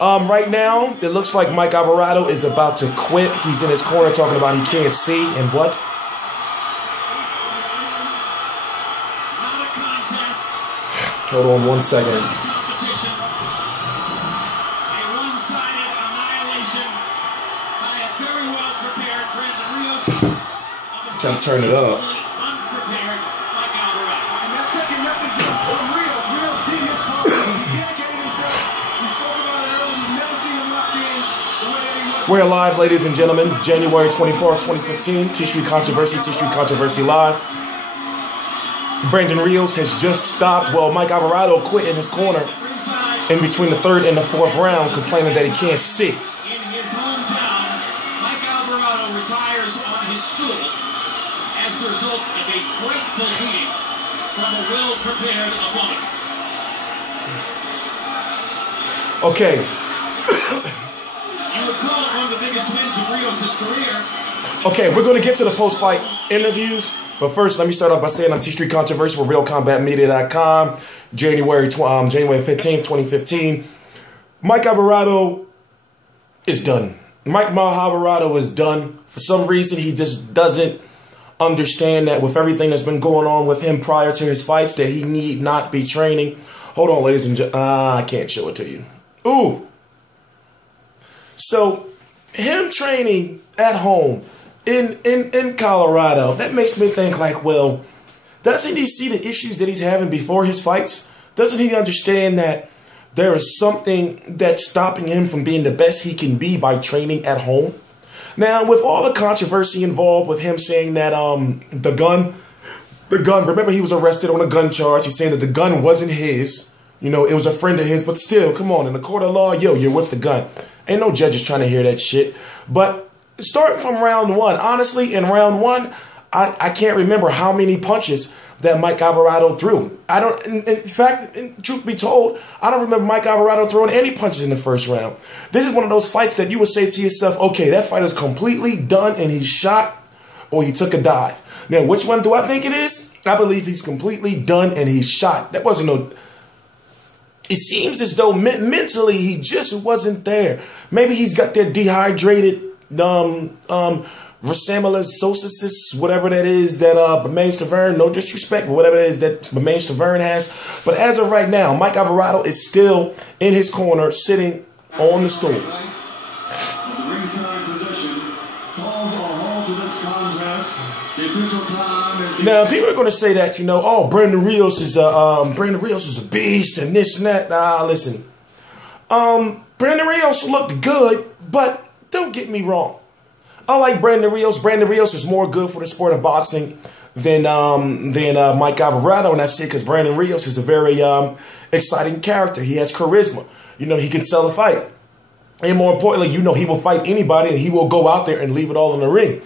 Right now, it looks like Mike Alvarado is about to quit. He's in his corner talking about he can't see and what? Not a contest. Hold on 1 second. Competition. A one-sided annihilation by a very well-prepared Brandon Rios. Time to turn it up. Unprepared Mike Alvarado. And that second record from Rios. Rios did his part. He dedicated himself. We spoke about it earlier. We've never seen him locked in the way that he was. We're live, ladies and gentlemen. January 24th, 2015. TstreeT Controversy. TstreeT Controversy Live. Brandon Rios has just stopped. Well, Mike Alvarado quit in his corner in between the third and the fourth round, complaining that he can't see. In his hometown, Mike Alvarado retires on his stool as the result of a grateful beating from a well-prepared opponent. Okay. You would call it one of the biggest wins of Rios' career. Okay, we're going to get to the post-fight interviews. But first, let me start off by saying I'm TstreeT Controversy with RealCombatMedia.com, January 15th, 2015. Mike Alvarado is done. Mike Alvarado is done. For some reason, he just doesn't understand that with everything that's been going on with him prior to his fights, that he need not be training. Hold on, ladies and gentlemen. I can't show it to you. Ooh. So, him training at home in Colorado, that makes me think like, well, doesn't he see the issues that he's having before his fights? Doesn't he understand that there is something that's stopping him from being the best he can be by training at home? Now, with all the controversy involved with him saying that the gun, remember he was arrested on a gun charge. He's saying that the gun wasn't his. You know, it was a friend of his, but still, come on, in the court of law, yo, you're with the gun. Ain't no judges trying to hear that shit. But starting from round one, honestly, in round one, I can't remember how many punches that Mike Alvarado threw. I don't, in fact, truth be told, I don't remember Mike Alvarado throwing any punches in the first round. This is one of those fights that you would say to yourself, okay, that fight is completely done and he's shot or he took a dive. Now, which one do I think it is? I believe he's completely done and he's shot. That wasn't no... It seems as though mentally he just wasn't there. Maybe he's got that dehydrated Racemolizzosis, whatever that is that Bemain Stavern, no disrespect, but whatever it is that Bemain Stavern has. But as of right now, Mike Alvarado is still in his corner, sitting on the stool. The ringside position calls a halt to this contest. The official time is now people are going to say that, you know, oh, Brandon Rios is a beast and this and that. Nah, listen. Brandon Rios looked good, but don't get me wrong. I like Brandon Rios. Brandon Rios is more good for the sport of boxing than Mike Alvarado, and I say because Brandon Rios is a very exciting character. He has charisma. You know, he can sell a fight, and more importantly, you know, he will fight anybody, and he will go out there and leave it all in the ring.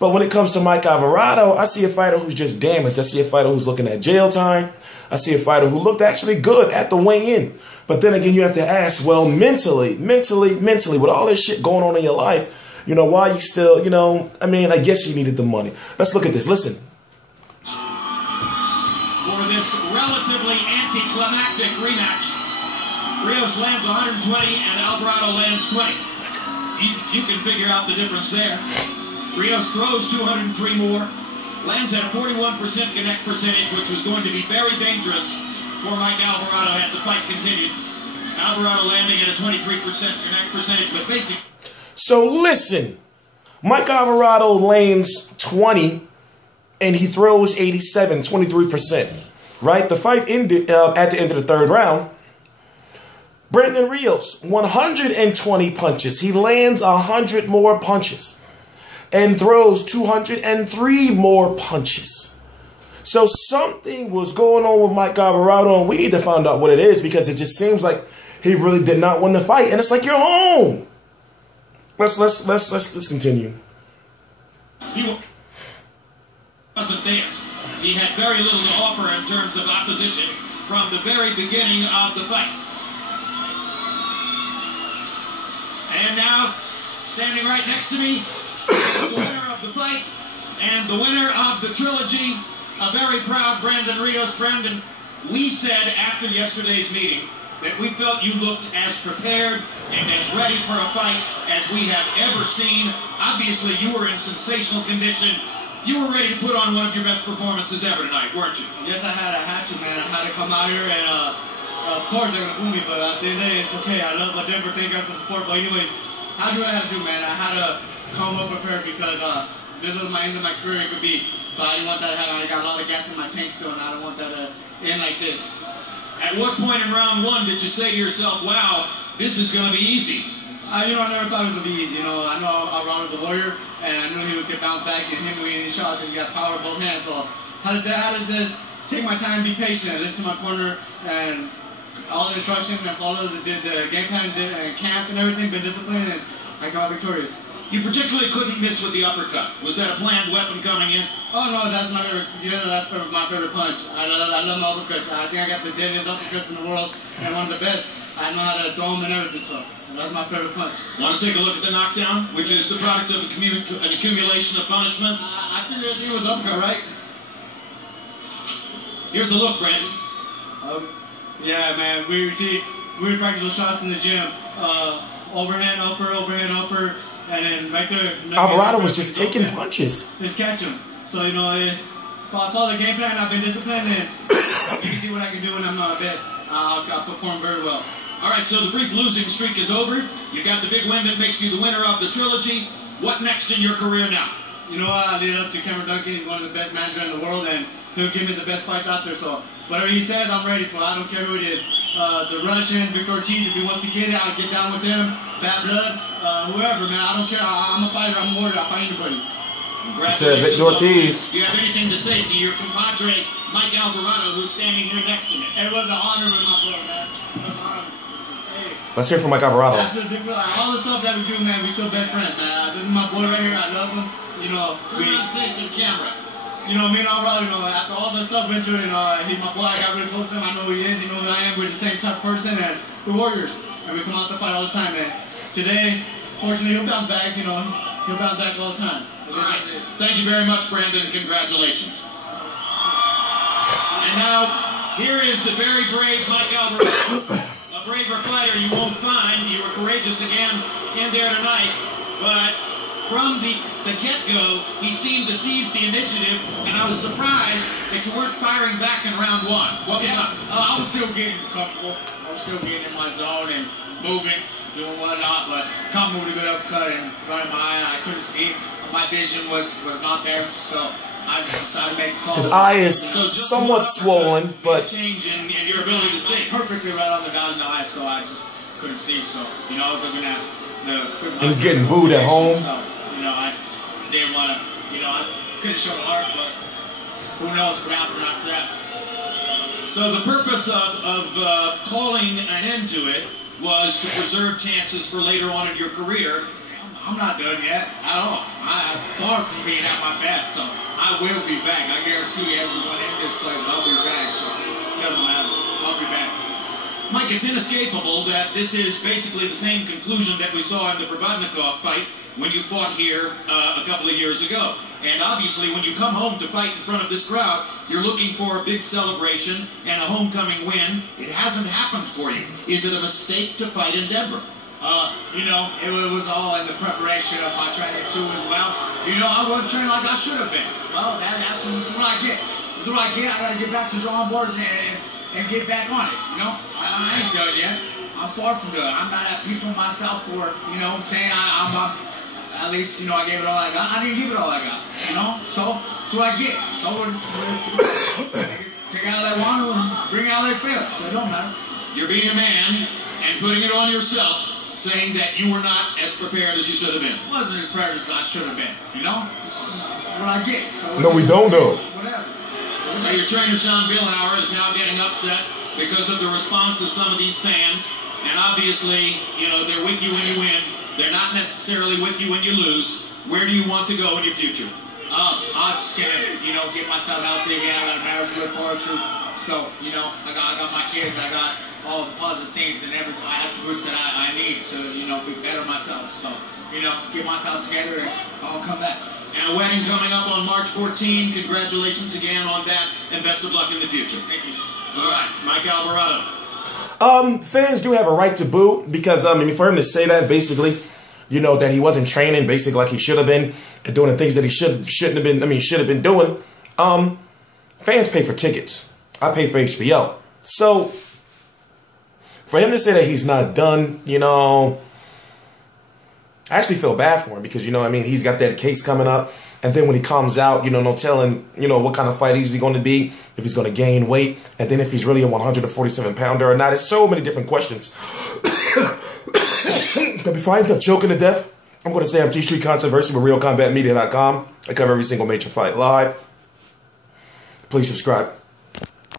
But when it comes to Mike Alvarado, I see a fighter who's just damaged. I see a fighter who's looking at jail time. I see a fighter who looked actually good at the weigh-in. But then again, you have to ask, well, mentally, with all this shit going on in your life, you know, why you still, you know, I mean, I guess you needed the money. Let's look at this. Listen. For this relatively anticlimactic rematch, Rios lands 120 and Alvarado lands 20. You can figure out the difference there. Rios throws 203 more, lands at a 41% connect percentage, which was going to be very dangerous for Mike Alvarado had the fight continued. Alvarado landing at a 23% connect percentage, but basically... So listen, Mike Alvarado lands 20 and he throws 87, 23%, right? The fight ended at the end of the third round. Brandon Rios, 120 punches. He lands 100 more punches and throws 203 more punches. So something was going on with Mike Alvarado, and we need to find out what it is, because it just seems like he really did not win the fight. And it's like, you're home. Let's continue. He wasn't there. He had very little to offer in terms of opposition from the very beginning of the fight. And now, standing right next to me, the winner of the fight and the winner of the trilogy, a very proud Brandon Rios. Brandon, we said after yesterday's meeting that we felt you looked as prepared and as ready for a fight as we have ever seen. Obviously, you were in sensational condition. You were ready to put on one of your best performances ever tonight, weren't you? Yes, I had to, man. I had to come out here, and of course they're gonna boo me, but at the end of the day, it's okay. I love my Denver. Thank God for the support. But anyways, how do I have to do, man? I had to come well prepared because this was my end of my career. It could be. So I didn't want that to happen. I got a lot of gas in my tank still, and I don't want that to end like this. At what point in round one did you say to yourself, wow, this is going to be easy? I never thought it was going to be easy. I know Alvarado was a warrior, and I knew he could bounce back and hit me in his shot because he got power in both hands. So I had to just take my time, be patient, and listen to my corner, and all the instructions, and follow the game plan, and camp and everything, been disciplined, and I come out victorious. You particularly couldn't miss with the uppercut. Was that a planned weapon coming in? Oh no, that's my favorite. That's my favorite punch. I love my uppercuts. I think I got the deadliest uppercuts in the world and one of the best. I know how to throw them and everything, so that's my favorite punch. Want to take a look at the knockdown, which is the product of an accumulation of punishment? I think it was uppercut, right? Here's a look, Brandon. Yeah, man. We practice those shots in the gym. Overhand upper. And then right there, Alvarado was just taking punches. Just catch him. So, I follow the game plan, I've been disciplined, and you see what I can do when I'm not my best. I'll perform very well. All right, so the brief losing streak is over. You got the big win that makes you the winner of the trilogy. What next in your career now? You know what? I lead up to Cameron Duncan. He's one of the best managers in the world, and he'll give me the best fights out there. So whatever he says, I'm ready for. I don't care who it is. The Russian, Victor Ortiz, if he wants to get it, I'll get down with him. Bad Blood, whoever, man. I don't care. I'm a fighter. I'm a warrior. I'll fight anybody. Congratulations. Victor Ortiz. Do you have anything to say to your compadre, Mike Alvarado, who's standing here next to you? It was an honor with my brother, man. It was an honor. Hey. Let's hear from Mike Alvarado. After all the stuff that we do, man, we still best friends, man. This is my boy right here. I love him. Say it to the camera. Me and Alvarado, after all the stuff went through, he's my boy. I got really close to him. I know who he is. He knows who I am. We're the same type of person, and we're warriors. And we come out to fight all the time, man. Today, fortunately, he'll bounce back, He'll bounce back all the time. All right. Thank you very much, Brandon, and congratulations. And now, here is the very brave Mike Alvarado. A braver fighter you won't find. You were courageous again in there tonight, but from the get-go, he seemed to seize the initiative, and I was surprised that you weren't firing back in round one. What was up? I was still getting comfortable. I was still getting in my zone and moving, doing whatnot, but Khan moved a good uppercut and right in my eye, and I couldn't see. My vision was not there, so I decided to make the call. His eye is somewhat swollen, but change in your ability to see. Perfectly right on the down in the eye, so I just couldn't see. So, I was looking at the... He was getting booed at home. So, I didn't want to, I couldn't show the heart, but who knows what happened after that. So the purpose of calling an end to it was to preserve chances for later on in your career. I'm not done yet at all. I'm far from being at my best, so I will be back. I guarantee everyone in this place I'll be back, so it doesn't matter. I'll be back. Mike, it's inescapable that this is basically the same conclusion that we saw in the Provodnikov fight when you fought here a couple of years ago. And obviously, when you come home to fight in front of this crowd, you're looking for a big celebration and a homecoming win. It hasn't happened for you. Is it a mistake to fight in Denver? It was all in the preparation of my training too as well. I wasn't training like I should have been. Well, that's what I get. This is what I get. I got to get back to drawing boards and get back on it. I ain't done yet. I'm far from done. I'm not at peace with myself for, saying I'm at least, I gave it all I got. I didn't give it all I got, So, that's what I get. So, take out that one and bring out that fail. So, it don't matter. You're being a man and putting it on yourself, saying that you were not as prepared as you should have been. I wasn't as prepared as I should have been, This is what I get. So, no, we don't know. Whatever. Now, your trainer, Sean Billhauer, is now getting upset because of the response of some of these fans. And obviously, they're with you when you win. They're not necessarily with you when you lose. Where do you want to go in your future? I'm just gonna, get myself healthy again. I got a marriage to look forward to. So, I got my kids. I got all the positive things and every attributes that I need to, be better myself. So, get myself together and I'll come back. And a wedding coming up on March 14. Congratulations again on that, and best of luck in the future. Thank you. All right, Mike Alvarado. Fans do have a right to boo because, for him to say that, basically, you know, that he wasn't training, basically like he should have been, and doing the things that he shouldn't have been, should have been doing. Fans pay for tickets. I pay for HBO. So, for him to say that he's not done, you know, I actually feel bad for him because, you know, he's got that case coming up. And then when he comes out, you know, no telling, you know, what kind of fight is he going to be, if he's going to gain weight, and then if he's really a 147-pounder or not. There's so many different questions. But before I end up choking to death, I'm going to say I'm TstreeT Controversy with RealCombatMedia.com. I cover every single major fight live. Please subscribe.